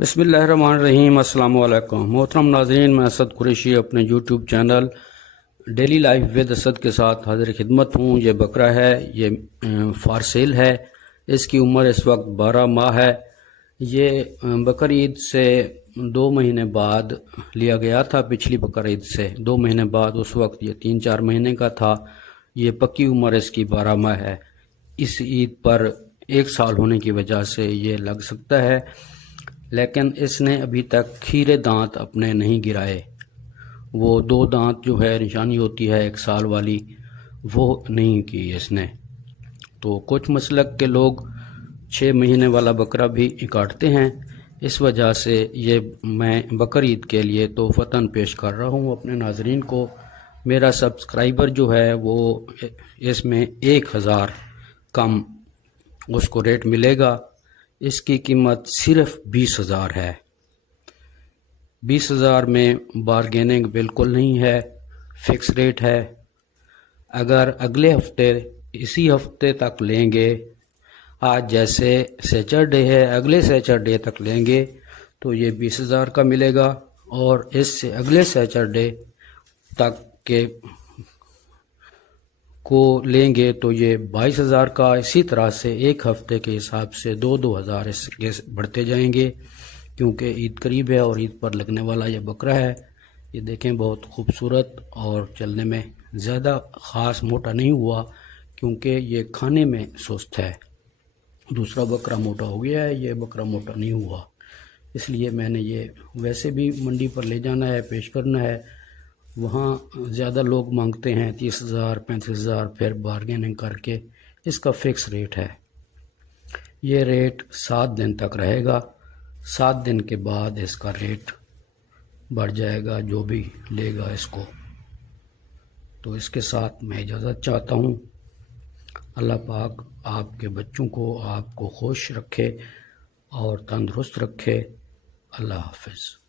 بسم اللہ الرحمن الرحیم۔ السلام علیکم محترم ناظرین، میں اسد قریشی اپنے YouTube channel daily life with Asad کے ساتھ حاضر خدمت ہوں۔ یہ بکرا ہے، یہ فار سیل ہے۔ اس کی عمر اس وقت 12 ماہ ہے۔ یہ بقرعید سے 2 مہینے بعد لیا گیا تھا، پچھلی بقرعید سے 2 مہینے بعد۔ اس وقت یہ 3-4 مہینے کا تھا۔ یہ پکی عمر اس کی 12 ماہ ہے۔ اس عید پر 1 سال ہونے کی وجہ سے یہ لگ سکتا ہے، لیکن اس نے ابھی تک کھیرے دانت اپنے نہیں گرائے۔ وہ 2 دانت جو ہے نشانی ہوتی ہے 1 سال والی، وہ نہیں کی اس نے۔ تو کچھ مسلک کے لوگ 6 مہینے والا بکرا بھی کاٹتے ہیں، اس وجہ سے یہ میں بقرعید کے لیے تحفتاً پیش کر رہا ہوں اپنے ناظرین کو۔ میرا سبسکرائبر جو ہے وہ اس میں 1000 کم اس کو ریٹ ملے گا۔ اس کی قیمت صرف 20,000 ہے۔ 20,000 میں بارگیننگ بالکل نہیں ہے، فکس ریٹ ہے۔ اگر اگلے ہفتے اسی ہفتے تک لیں گے، آج جیسے سیچرڈے ہے، اگلے سیچرڈے تک لیں گے تو یہ 20,000 کا ملے گا، اور اس سے اگلے سیچرڈے تک کے کو لیں گے تو یہ 22,000 کا۔ اسی طرح سے ایک ہفتے کے حساب سے 2,000 اس کے بڑھتے جائیں گے، کیونکہ عید قریب ہے اور عید پر لگنے والا یہ بکرا ہے۔ یہ دیکھیں بہت خوبصورت، اور چلنے میں زیادہ خاص موٹا نہیں ہوا، کیونکہ یہ کھانے میں سست ہے۔ دوسرا بکرا موٹا ہو گیا ہے، یہ بکرا موٹا نہیں ہوا، اس لیے میں نے یہ ویسے بھی منڈی پر لے جانا ہے، پیش کرنا ہے۔ وہاں زیادہ لوگ مانگتے ہیں 30,000 35,000، پھر بارگیننگ کر کے اس کا فکس ریٹ ہے۔ یہ ریٹ 7 دن تک رہے گا، 7 دن کے بعد اس کا ریٹ بڑھ جائے گا جو بھی لے گا اس کو۔ تو اس کے ساتھ میں اجازت چاہتا ہوں۔ اللہ پاک آپ کے بچوں کو، آپ کو خوش رکھے اور تندرست رکھے۔ اللہ حافظ۔